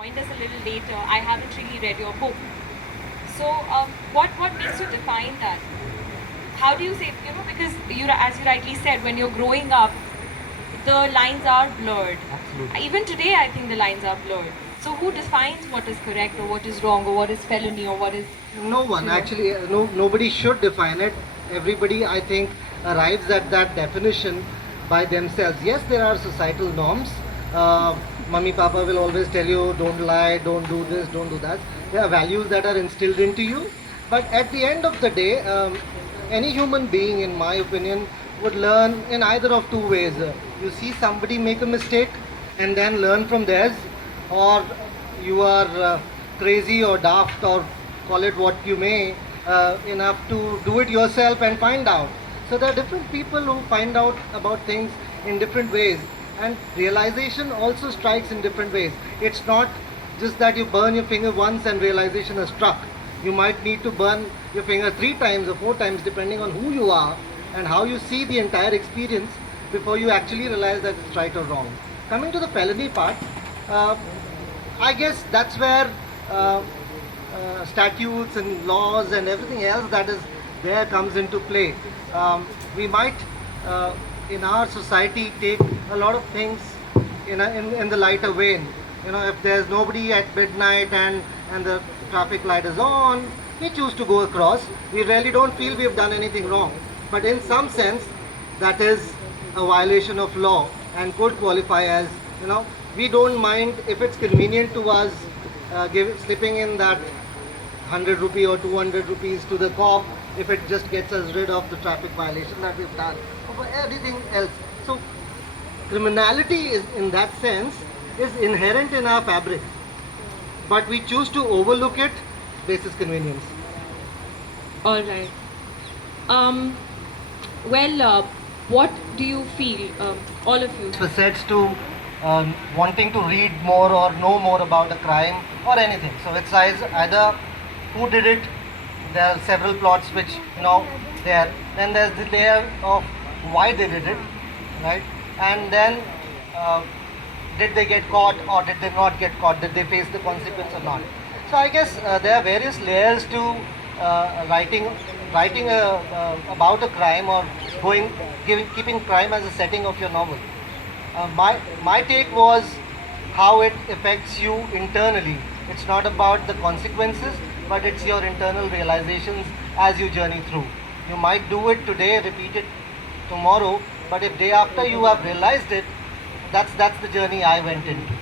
joined us a little later. I haven't really read your book. So, what makes you define that? How do you say, because as you rightly said, when you're growing up, the lines are blurred. Absolutely. Even today, I think the lines are blurred. So, who defines what is correct or what is wrong or what is felony or what is? No one actually, nobody should define it. Everybody, I think, arrives at that definition by themselves. Yes, there are societal norms. Mummy, Papa will always tell you, don't lie, don't do this, don't do that. There are values that are instilled into you. But at the end of the day, any human being, in my opinion, would learn in either of two ways. You see somebody make a mistake and then learn from theirs, or you are crazy or daft or call it what you may, enough to do it yourself and find out. So there are different people who find out about things in different ways, and realization also strikes in different ways. It's not just that you burn your finger once and realization has struck. You might need to burn your finger 3 times or 4 times depending on who you are and how you see the entire experience before you actually realize that it's right or wrong. Coming to the felony part, uh, I guess that's where statutes and laws and everything else that is there comes into play. We might, in our society, take a lot of things in the lighter vein. If there's nobody at midnight and the traffic light is on, we choose to go across. We really don't feel we've done anything wrong. But in some sense, that is a violation of law and could qualify as, we don't mind if it's convenient to us slipping in that 100 rupee or 200 rupees to the cop if it just gets us rid of the traffic violation that we've done or everything else. So criminality is, in that sense, is inherent in our fabric, but we choose to overlook it basis convenience. All right. Well, what do you feel, all of you? Facets to wanting to read more or know more about a crime or anything. So it's either who did it. There are several plots which there. Then there's the layer of why they did it, right? And then did they get caught or did they not get caught? Did they face the consequence or not? So I guess there are various layers to writing about a crime or keeping crime as a setting of your novel. My take was how it affects you internally. It's not about the consequences, but it's your internal realizations as you journey through. You might do it today, repeat it tomorrow, but if day after you have realized it, that's the journey I went into.